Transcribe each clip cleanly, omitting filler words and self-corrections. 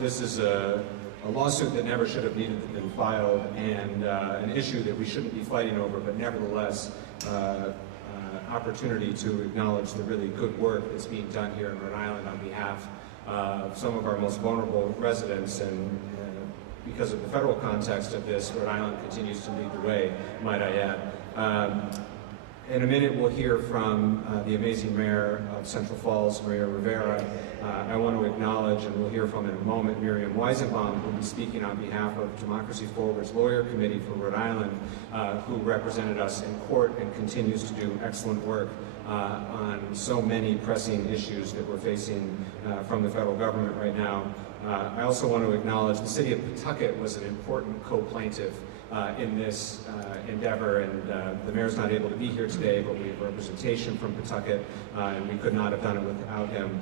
this is a lawsuit that never should have needed to have been filed, and an issue that we shouldn't be fighting over, but nevertheless, opportunity to acknowledge the really good work that's being done here in Rhode Island on behalf of some of our most vulnerable residents. And because of the federal context of this, Rhode Island continues to lead the way, might I add. In a minute, we'll hear from the amazing mayor of Central Falls, Mayor Rivera. I want to acknowledge, and we'll hear from in a moment, Miriam Weisenbaum, who will be speaking on behalf of Democracy Forward's lawyer committee for Rhode Island, who represented us in court and continues to do excellent work on so many pressing issues that we're facing from the federal government right now. I also want to acknowledge the city of Pawtucket was an important co-plaintiff in this endeavor, and the mayor's not able to be here today, but we have representation from Pawtucket, and we could not have done it without him.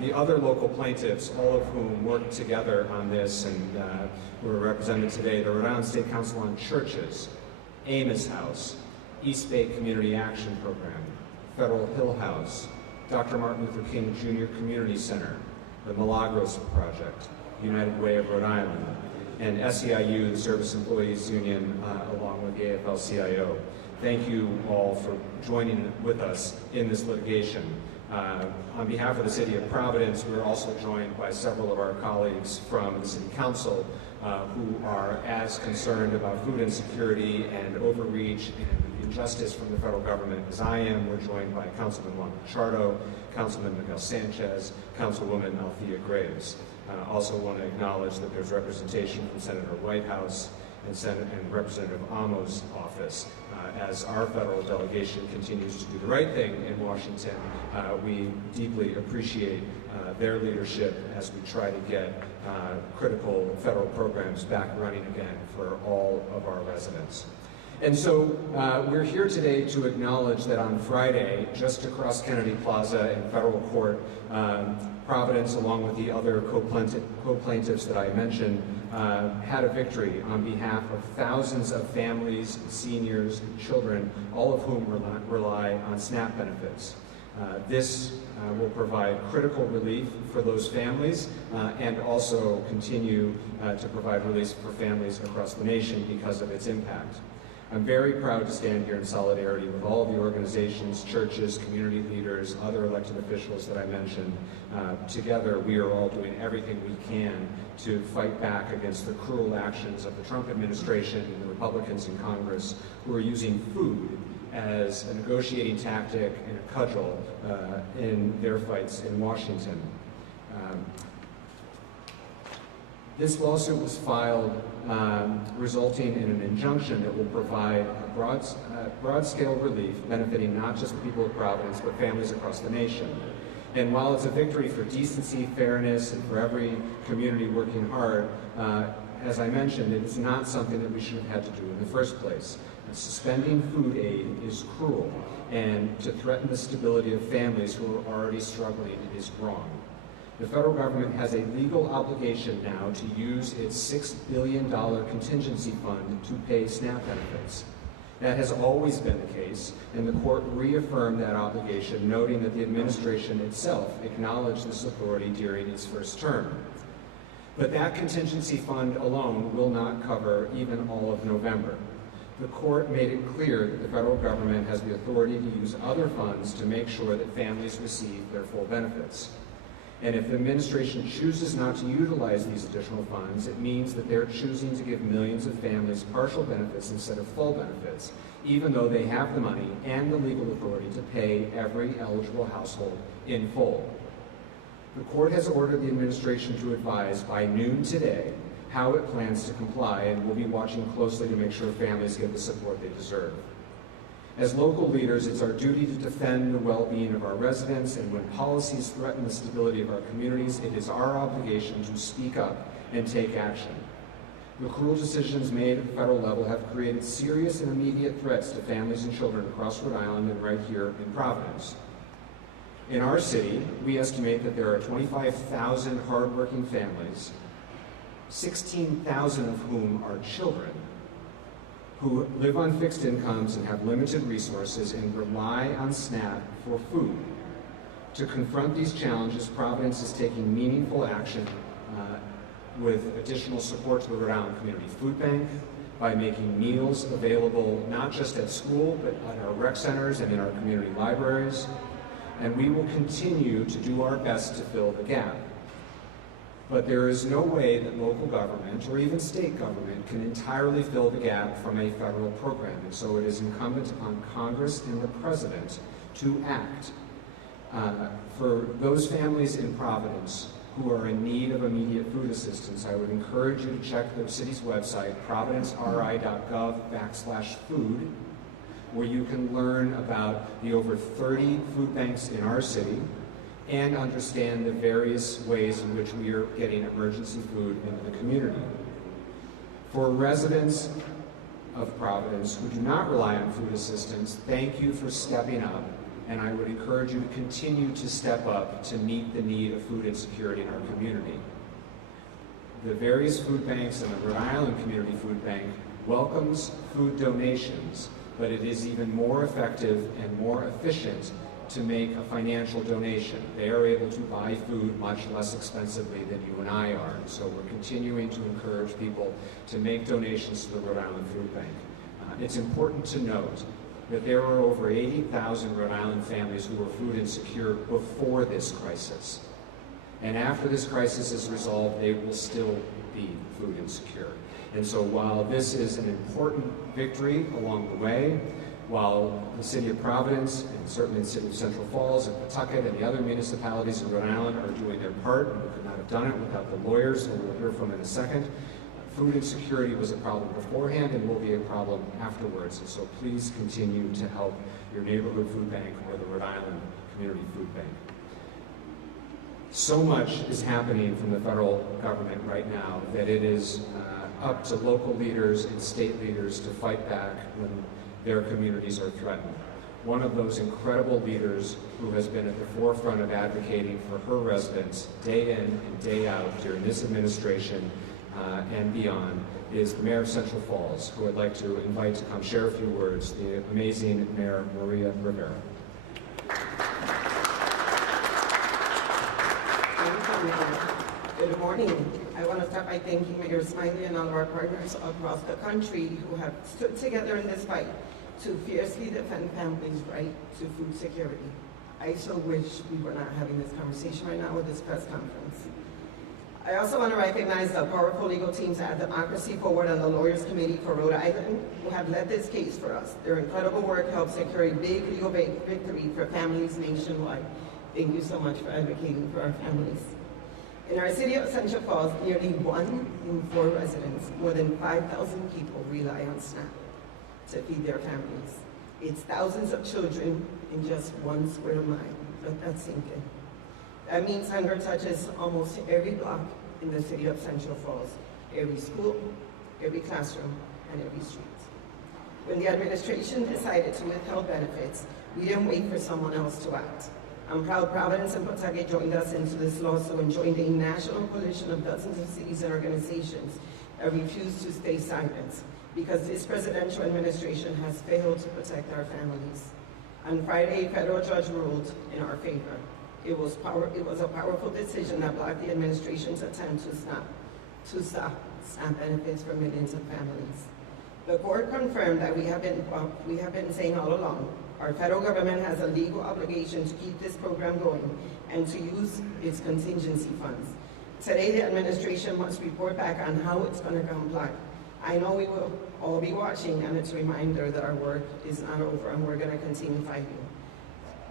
The other local plaintiffs, all of whom worked together on this and who are represented today, the Rhode Island State Council on Churches, Amos House, East Bay Community Action Program, Federal Hill House, Dr. Martin Luther King Jr. Community Center, the Milagros Project, United Way of Rhode Island, and SEIU, the Service Employees Union, along with the AFL-CIO. Thank you all for joining with us in this litigation. On behalf of the City of Providence, we're also joined by several of our colleagues from the City Council who are as concerned about food insecurity and overreach and injustice from the federal government as I am. We're joined by Councilman Juan Pichardo, Councilman Miguel Sanchez, Councilwoman Althea Graves. Also want to acknowledge that there's representation from Senator Whitehouse and Representative Amo's office. As our federal delegation continues to do the right thing in Washington, we deeply appreciate their leadership as we try to get critical federal programs back running again for all of our residents. And so we're here today to acknowledge that on Friday, just across Kennedy Plaza in federal court, Providence, along with the other co-plaintiffs that I mentioned, had a victory on behalf of thousands of families, seniors, and children, all of whom rely on SNAP benefits. This will provide critical relief for those families and also continue to provide relief for families across the nation because of its impact. I'm very proud to stand here in solidarity with all of the organizations, churches, community leaders, other elected officials that I mentioned. Together, we are all doing everything we can to fight back against the cruel actions of the Trump administration and the Republicans in Congress who are using food as a negotiating tactic and a cudgel in their fights in Washington. This lawsuit was filed resulting in an injunction that will provide broad-scale relief benefiting not just the people of Providence, but families across the nation. And while it's a victory for decency, fairness, and for every community working hard, as I mentioned, it's not something that we should have had to do in the first place. Suspending food aid is cruel, and to threaten the stability of families who are already struggling is wrong. The federal government has a legal obligation now to use its $6 billion contingency fund to pay SNAP benefits. That has always been the case, and the court reaffirmed that obligation, noting that the administration itself acknowledged this authority during its first term. But that contingency fund alone will not cover even all of November. The court made it clear that the federal government has the authority to use other funds to make sure that families receive their full benefits. And if the administration chooses not to utilize these additional funds, it means that they're choosing to give millions of families partial benefits instead of full benefits, even though they have the money and the legal authority to pay every eligible household in full. The court has ordered the administration to advise by noon today how it plans to comply, and we'll be watching closely to make sure families get the support they deserve. As local leaders, it's our duty to defend the well-being of our residents, and when policies threaten the stability of our communities, it is our obligation to speak up and take action. The cruel decisions made at the federal level have created serious and immediate threats to families and children across Rhode Island and right here in Providence. In our city, we estimate that there are 25,000 hardworking families, 16,000 of whom are children, who live on fixed incomes and have limited resources and rely on SNAP for food. To confront these challenges, Providence is taking meaningful action with additional support to the Rhode Island Community Food Bank, by making meals available not just at school, but at our rec centers and in our community libraries. And we will continue to do our best to fill the gap. But there is no way that local government or even state government can entirely fill the gap from a federal program. And so it is incumbent upon Congress and the President to act. For those families in Providence who are in need of immediate food assistance, I would encourage you to check the city's website, providenceri.gov/food, where you can learn about the over 30 food banks in our city and understand the various ways in which we are getting emergency food into the community. For residents of Providence who do not rely on food assistance, thank you for stepping up, and I would encourage you to continue to step up to meet the need of food insecurity in our community. The various food banks and the Rhode Island Community Food Bank welcomes food donations, but it is even more effective and more efficient to make a financial donation. They are able to buy food much less expensively than you and I are, and so we're continuing to encourage people to make donations to the Rhode Island Food Bank. It's important to note that there are over 80,000 Rhode Island families who were food insecure before this crisis. And after this crisis is resolved, they will still be food insecure. And so while this is an important victory along the way, while the City of Providence, and certainly the City of Central Falls and Pawtucket and the other municipalities in Rhode Island are doing their part, and we could not have done it without the lawyers, who we'll hear from in a second, food insecurity was a problem beforehand and will be a problem afterwards. And so please continue to help your neighborhood food bank or the Rhode Island Community Food Bank. So much is happening from the federal government right now that it is up to local leaders and state leaders to fight back when their communities are threatened. One of those incredible leaders who has been at the forefront of advocating for her residents day in and day out during this administration and beyond is the Mayor of Central Falls, who I'd like to invite to come share a few words, the amazing Mayor Maria Rivera. Good morning. I want to start by thanking Mayor Smiley and all of our partners across the country who have stood together in this fight to fiercely defend families' right to food security. I so wish we were not having this conversation right now with this press conference. I also want to recognize the powerful legal teams at Democracy Forward and the Lawyers Committee for Rhode Island who have led this case for us. Their incredible work helped secure a big legal victory for families nationwide. Thank you so much for advocating for our families. In our city of Central Falls, nearly 1 in 4 residents, more than 5,000 people rely on SNAP to feed their families. It's thousands of children in just 1 square mile. Let that sink in. That means hunger touches almost every block in the city of Central Falls, every school, every classroom, and every street. When the administration decided to withhold benefits, we didn't wait for someone else to act. I'm proud Providence and Pawtucket joined us into this lawsuit and joined a national coalition of dozens of cities and organizations that refuse to stay silent because this presidential administration has failed to protect our families. On Friday, a federal judge ruled in our favor. It was a powerful decision that blocked the administration's attempt to stop SNAP benefits for millions of families. The court confirmed that we have been saying all along. Our federal government has a legal obligation to keep this program going and to use its contingency funds. Today, the administration must report back on how it's going to comply. I know we will all be watching, and it's a reminder that our work is not over and we're going to continue fighting.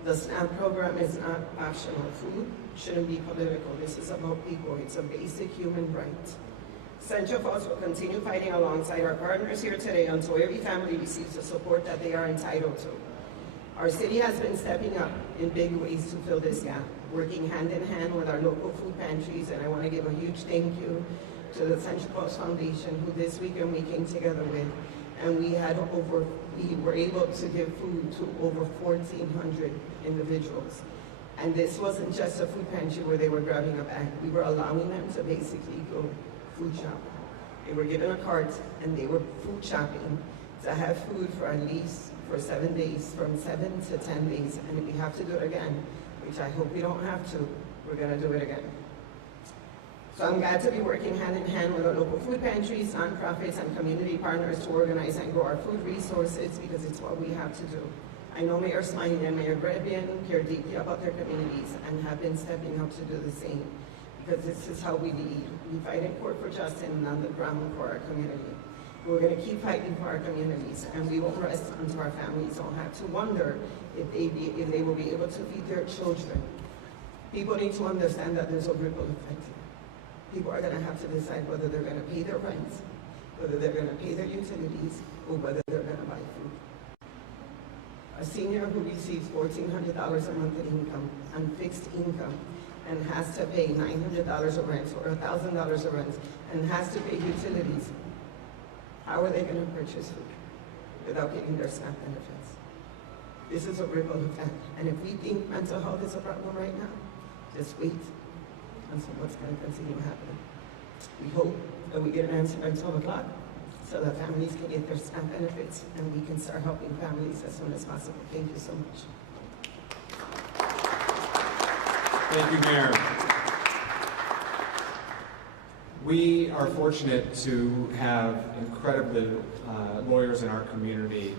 The SNAP program is not optional. Food shouldn't be political. This is about people. It's a basic human right. Central Falls will continue fighting alongside our partners here today until every family receives the support that they are entitled to. Our city has been stepping up in big ways to fill this gap, working hand in hand with our local food pantries, and I want to give a huge thank you to the Central Falls Foundation, who this weekend we came together with, and we were able to give food to over 1,400 individuals. And this wasn't just a food pantry where they were grabbing a bag. We were allowing them to basically go food shopping. They were given a cart and they were food shopping to have food for at least for 7 days, from 7 to 10 days. And if we have to do it again, which I hope we don't have to, we're gonna do it again. So I'm glad to be working hand in hand with our local food pantries, nonprofits, and community partners to organize and grow our food resources, because it's what we have to do. I know Mayor Smiley and Mayor Brebian care deeply about their communities and have been stepping up to do the same, because this is how we lead. We fight in court for justice and on the ground for our community. We're going to keep fighting for our communities, and we won't rest until our families don't have to wonder if they will be able to feed their children. People need to understand that there's a ripple effect. People are going to have to decide whether they're going to pay their rents, whether they're going to pay their utilities, or whether they're going to buy food. A senior who receives $1,400 a month in income, unfixed income, and has to pay $900 of rent or $1,000 of rent, and has to pay utilities, how are they going to purchase food without getting their SNAP benefits? This is a ripple effect. And if we think mental health is a problem right now, just wait until what's going to continue happening. We hope that we get an answer by 12 o'clock so that families can get their SNAP benefits and we can start helping families as soon as possible. Thank you so much. Thank you, Mayor. We are fortunate to have incredible lawyers in our community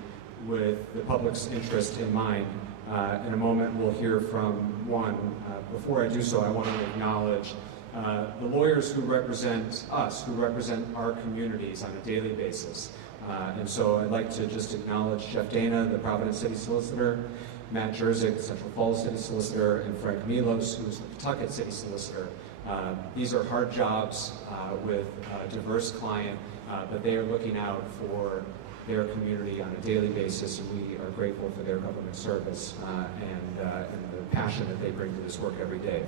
with the public's interest in mind. In a moment, we'll hear from one. Before I do so, I want to acknowledge the lawyers who represent us, who represent our communities on a daily basis. And so I'd like to just acknowledge Jeff Dana, the Providence City Solicitor, Matt Jerzik, Central Falls City Solicitor, and Frank Milos, who's the Pawtucket City Solicitor. These are hard jobs with a diverse client, but they are looking out for their community on a daily basis, and we are grateful for their government service and the passion that they bring to this work every day.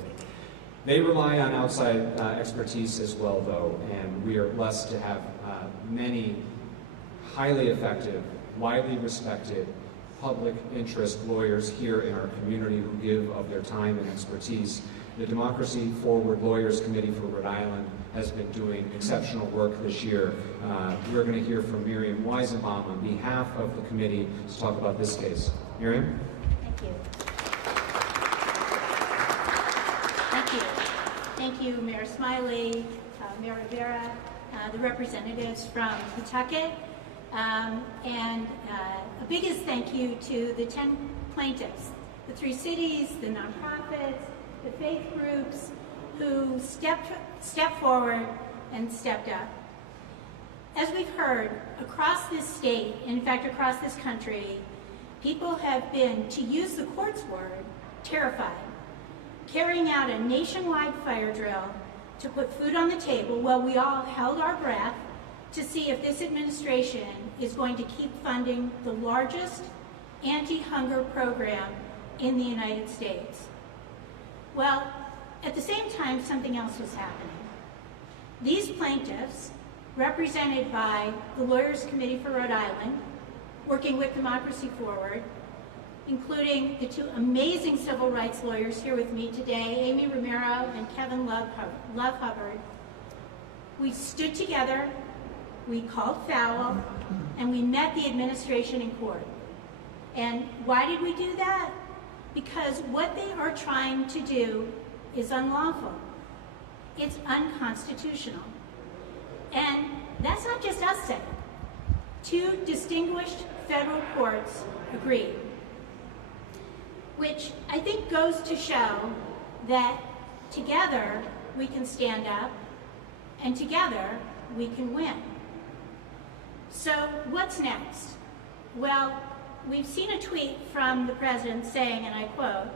They rely on outside expertise as well, though, and we are blessed to have many highly effective, widely respected public interest lawyers here in our community who give of their time and expertise. The Democracy Forward Lawyers Committee for Rhode Island has been doing exceptional work this year. We're going to hear from Miriam Weisenbaum on behalf of the committee to talk about this case. Miriam? Thank you. Thank you. Thank you, Mayor Smiley, Mayor Rivera, the representatives from Pawtucket, and a biggest thank you to the 10 plaintiffs, the 3 cities, the nonprofits, the faith groups who stepped forward and stepped up. As we've heard, across this state, in fact across this country, people have been, to use the court's word, terrified, carrying out a nationwide fire drill to put food on the table while we all held our breath to see if this administration is going to keep funding the largest anti-hunger program in the United States. Well, at the same time, something else was happening. These plaintiffs, represented by the Lawyers Committee for Rhode Island, working with Democracy Forward, including the 2 amazing civil rights lawyers here with me today, Amy Romero and Kevin Love Hubbard, we stood together, we called foul, and we met the administration in court. And why did we do that? Because what they are trying to do is unlawful. It's unconstitutional. And that's not just us saying. 2 distinguished federal courts agreed, which I think goes to show that together we can stand up and together we can win. So what's next? Well, we've seen a tweet from the president saying, and I quote,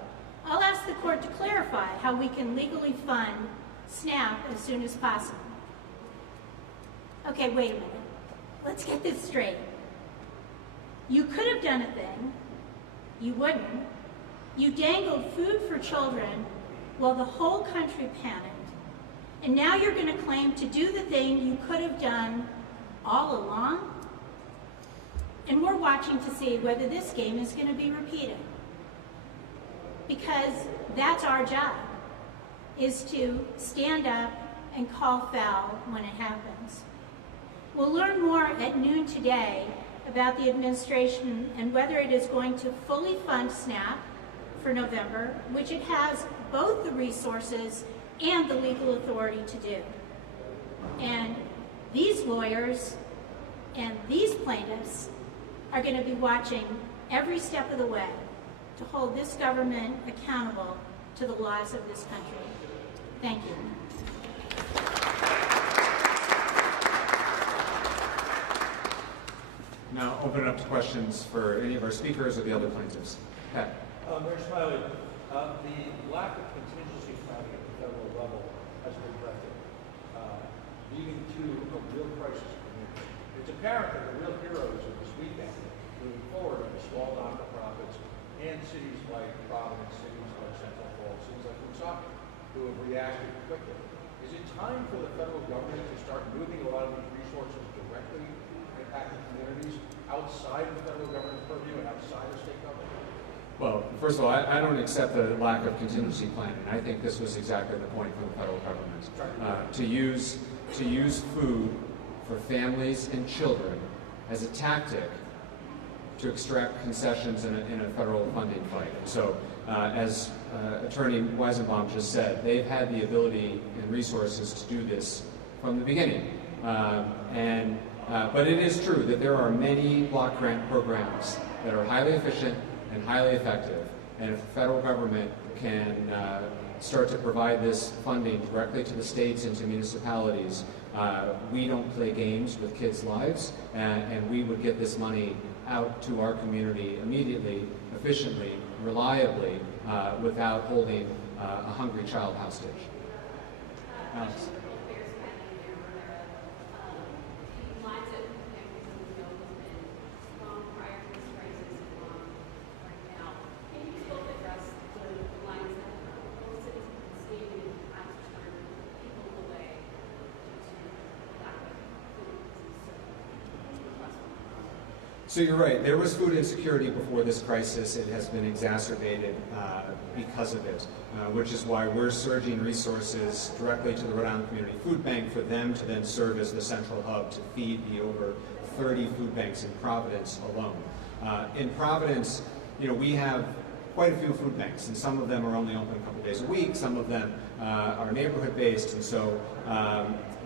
"I'll ask the court to clarify how we can legally fund SNAP as soon as possible." Okay, wait a minute. Let's get this straight. You could have done a thing. You wouldn't. You dangled food for children while the whole country panicked. And now you're going to claim to do the thing you could have done all along? And we're watching to see whether this game is going to be repeated. Because that's our job, is to stand up and call foul when it happens. We'll learn more at noon today about the administration and whether it is going to fully fund SNAP for November, which it has both the resources and the legal authority to do. And these lawyers and these plaintiffs are going to be watching every step of the way to hold this government accountable to the laws of this country. Thank you. Now open it up to questions for any of our speakers or the other plaintiffs. Pat. Mayor Smiley, the lack of contingency planning at the federal level has been regretted, leading to a real crisis community. It's apparent that the real heroes of this weekend moving forward are the small not-for-profits and cities like Providence, cities like Central Falls, cities like Woonsocket, who have reacted quickly. Is it time for the federal government to start moving a lot of these resources directly impacting communities outside of the federal government's purview and outside of state government? Well, first of all, I don't accept the lack of contingency planning. I think this was exactly the point from the federal government. To use food for families and children as a tactic to extract concessions in a federal funding fight. And so, as Attorney Weisenbaum just said, they've had the ability and resources to do this from the beginning. But it is true that there are many block grant programs that are highly efficient and highly effective, and if the federal government can start to provide this funding directly to the states and to municipalities, we don't play games with kids' lives, and we would get this money out to our community immediately, efficiently, reliably, without holding a hungry child hostage. Alex. So you're right, there was food insecurity before this crisis. It has been exacerbated because of it, which is why we're surging resources directly to the Rhode Island Community Food Bank for them to then serve as the central hub to feed the over 30 food banks in Providence alone. In Providence, we have quite a few food banks, and some of them are only open a couple days a week, some of them are neighborhood-based, and so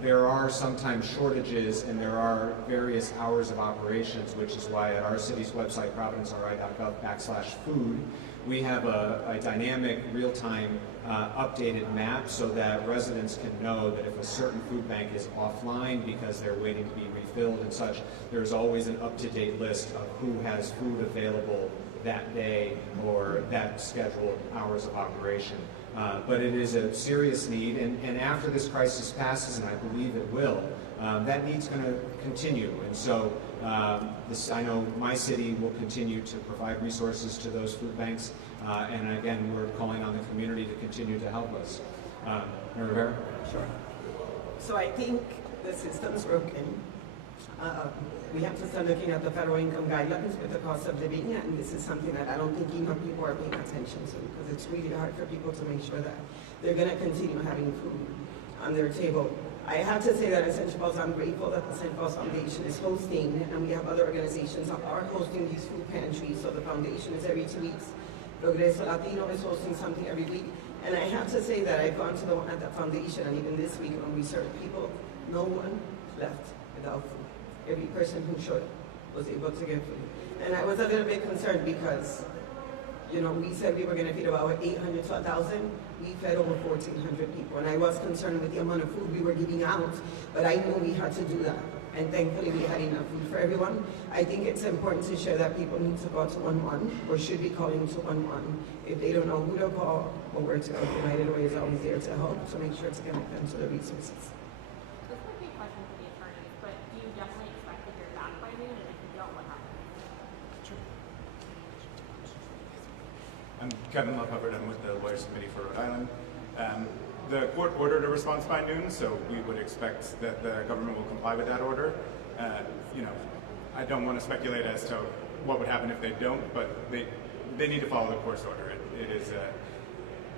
there are sometimes shortages and there are various hours of operations, which is why at our city's website, providenceri.gov/food, we have a dynamic, real-time updated map so that residents can know that if a certain food bank is offline because they're waiting to be refilled and such, there's always an up-to-date list of who has food available that day or that scheduled hours of operation. But it is a serious need, and after this crisis passes, and I believe it will, that need's going to continue. And so I know my city will continue to provide resources to those food banks, and again, we're calling on the community to continue to help us. Rivera? Sure. So I think the system's broken. We have to start looking at the federal income guidelines with the cost of living, and this is something that I don't think enough people are paying attention to, because it's really hard for people to make sure that they're going to continue having food on their table. I have to say that at St. Paul's, I'm grateful that the St. Paul's Foundation is hosting, and we have other organizations that are hosting these food pantries. So the foundation is every 2 weeks. Progreso Latino is hosting something every week. And I have to say that I've gone to the one at the foundation, and even this week when we served people, no one left without food. Every person who showed up was able to get food. And I was a little bit concerned because, we said we were going to feed about 800 to 1,000. We fed over 1,400 people. And I was concerned with the amount of food we were giving out, but I knew we had to do that. And thankfully we had enough food for everyone. I think it's important to share that people need to call to 111 or should be calling to 111. If they don't know who to call or where to go, United Way is always there to help, to make sure to connect them to the resources. This might be a question for the attorneys, but do you definitely expect to hear back by noon? And if you don't, what happens? Sure. I'm Kevin Love Hubbard. I'm with the Lawyers Committee for Rhode Island. The court ordered a response by noon, so we would expect that the government will comply with that order. I don't want to speculate as to what would happen if they don't, but they need to follow the court's order. It is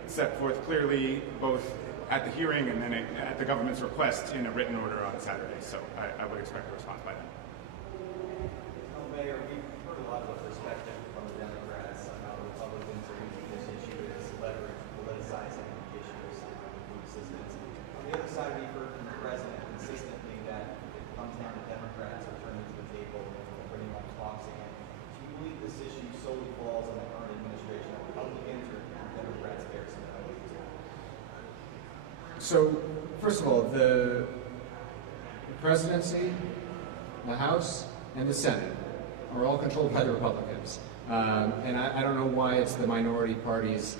set forth clearly both at the hearing and then at the government's request in a written order on Saturday, so I would expect a response by then. Mayor, we've heard a lot of perspective from the Democrats on how Republicans are using this issue as leverage, politicizing the issues of the food system. So, first of all, the presidency, the House, and the Senate are all controlled by the Republicans. And I don't know why it's the minority parties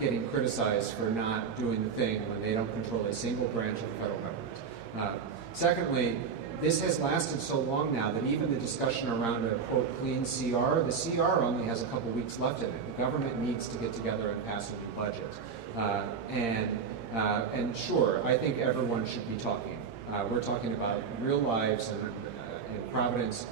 getting criticized for not doing the thing when they don't control a single branch of the federal government. Secondly, this has lasted so long now that even the discussion around a, quote, clean CR, the CR only has a couple weeks left in it. The government needs to get together and pass a new budget. And sure, I think everyone should be talking. We're talking about real lives in Providence,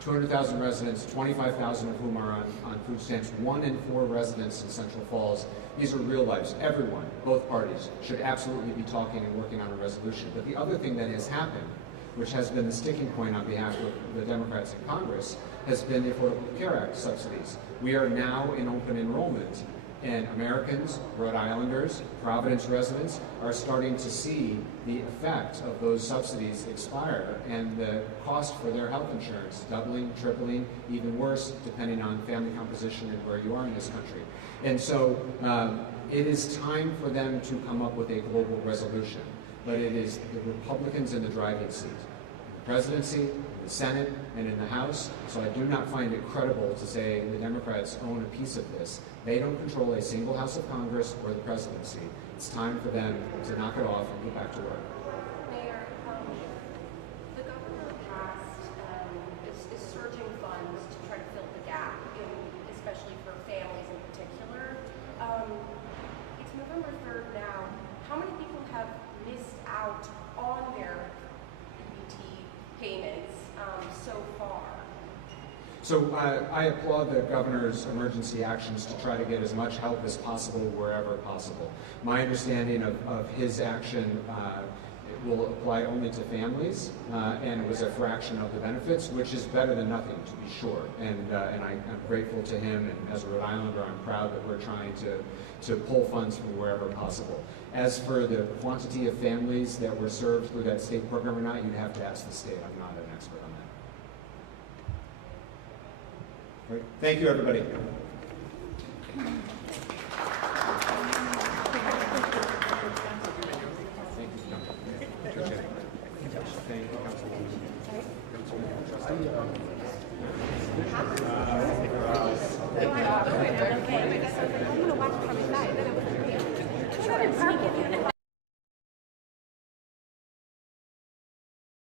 200,000 residents, 25,000 of whom are on food stamps, 1 in 4 residents in Central Falls. These are real lives. Everyone, both parties, should absolutely be talking and working on a resolution. But the other thing that has happened, which has been the sticking point on behalf of the Democrats in Congress, has been the Affordable Care Act subsidies. We are now in open enrollment, and Americans, Rhode Islanders, Providence residents are starting to see the effect of those subsidies expire and the cost for their health insurance doubling, tripling, even worse, depending on family composition and where you are in this country. And so it is time for them to come up with a global resolution, but it is the Republicans in the driving seat, in the presidency, the Senate, and in the House. So I do not find it credible to say the Democrats own a piece of this. They don't control a single House of Congress or the presidency. It's time for them to knock it off and get back to work. Mayor, the governor passed is surging funds to try to fill the gap, especially for families in particular. It's November 3rd now. How many people have missed out on their EBT payments so far? So I applaud the governor's emergency actions to try to get as much help as possible wherever possible. My understanding of his action it will apply only to families, and it was a fraction of the benefits, which is better than nothing, to be sure. And I'm grateful to him, and as a Rhode Islander, I'm proud that we're trying to pull funds from wherever possible. As for the quantity of families that were served through that state program or not, you'd have to ask the state. I'm not an expert on that. Great. Thank you, everybody. Thank you, I'm gonna watch it from his side.